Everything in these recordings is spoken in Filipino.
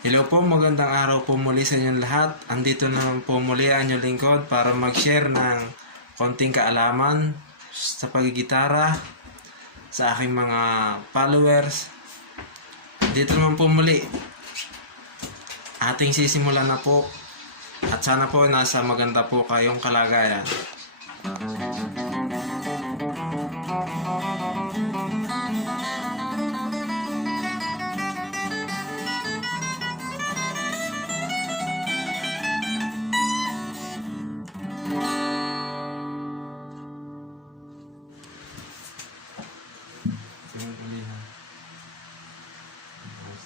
Hello po, magandang araw po muli sa inyong lahat. Andito naman po muli ang inyong lingkod para mag-share ng konting kaalaman sa pagigitara sa aking mga followers. Dito naman po muli. Ating sisimulan na po at sana po nasa maganda po kayong kalagayan.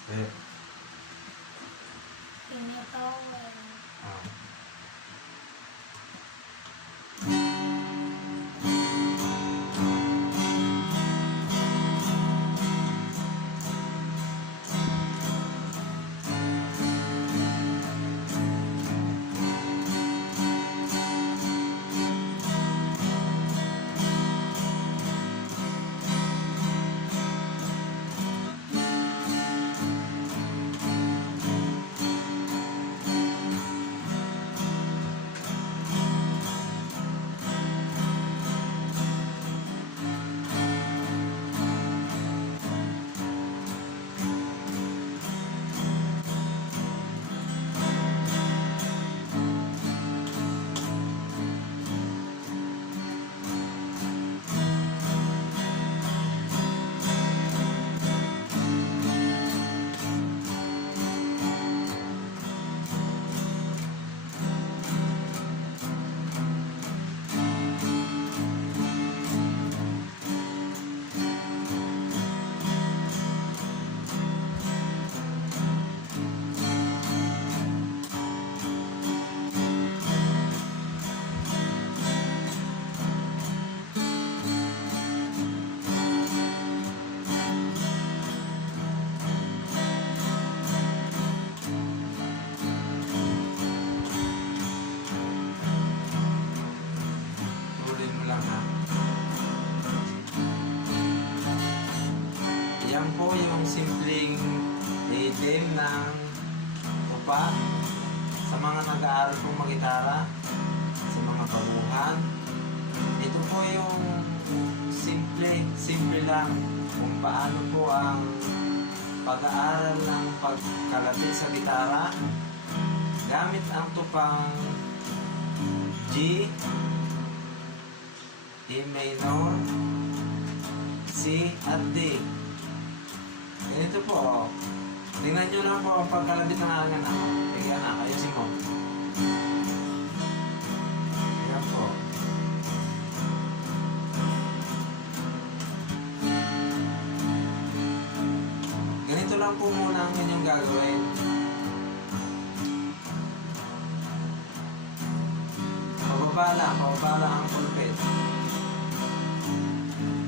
Tinitawag. Tuloy Yan po yung simpleng rhythm ng tupa sa mga nag-aaral pong magitara, sa mga baguhan. Ito po yung simple, simple lang kung paano po ang pag-aaral ng pagkalapit sa gitara gamit ang tupang G, E minor, C at D. Ganito po. oh. Tingnan nyo lang po ang pagkalabit ng aking anak. Tingnan na, ayusin mo. Tingnan po. Ganito lang po muna ang inyong gagawin. Pababa lang, pababa lang ang pulpit.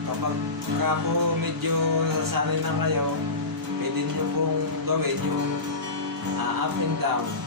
Kapag ka po medyo nasasanay na kayo, pwede nyo pong gawin yung ah, up and down.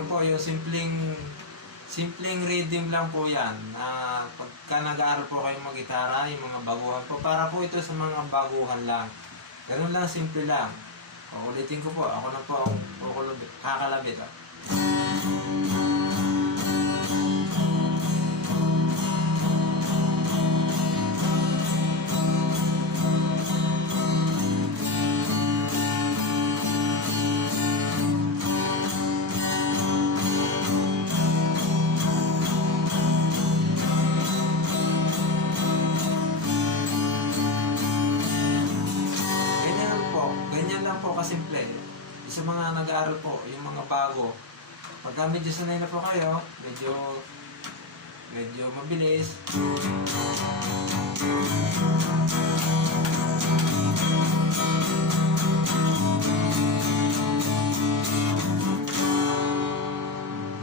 Yan po, yung simpleng simpleng rhythm lang po yan. Na pagka nag-aaral po kayo mag-gitara, yung mga baguhan po, para po ito sa mga baguhan lang. Ganun lang, simple lang. O, ulitin ko po, ako na po ang kakalabit. ah. Sa mga nag-aaral po, yung mga bago, pagka medyo sanay na po kayo, medyo medyo mabilis.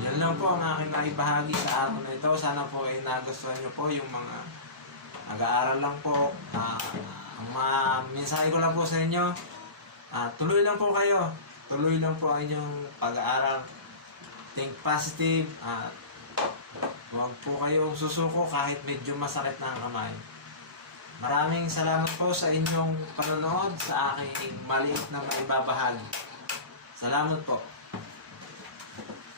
Yan lang po ang aking naibahagi sa araw na ito. Sana po ay nagustuhan nyo po yung mga nag-aaral lang po. Ah, ang mga mensahe ko lang po sa inyo, ah, tuloy lang po kayo. Tuloy lang po ang inyong pag-aaral. Think positive. At huwag po kayong susuko kahit medyo masakit na ang kamay. Maraming salamat po sa inyong panonood sa aking maliit na maibabahagi. Salamat po.